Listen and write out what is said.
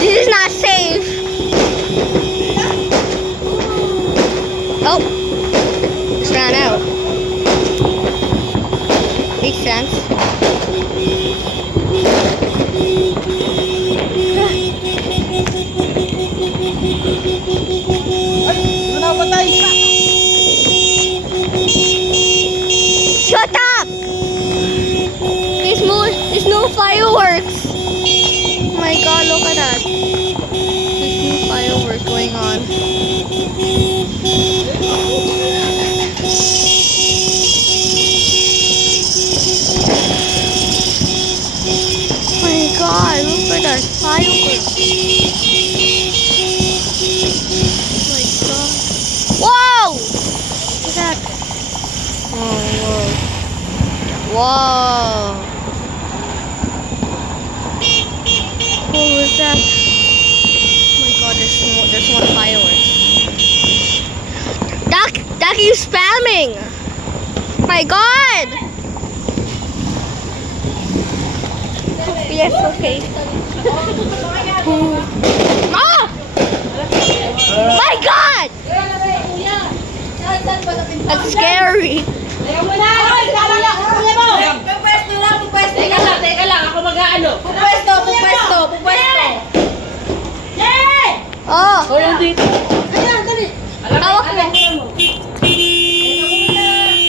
This is not safe. Oh, just ran out. Makes sense. Shut up! There's no fireworks. Oh my god, look at that. There's no fireworks going on. Oh my god, look at that fireworks. Oh my god. Whoa! Look at that. Oh, whoa. Whoa. What was that? Oh my god, there's more fireworks. Duck, you spamming! My god! Yes, okay. Ah! My god! That's scary. Teka lang, ako mag-aano. Pupwesto. Oh! Hold on dito.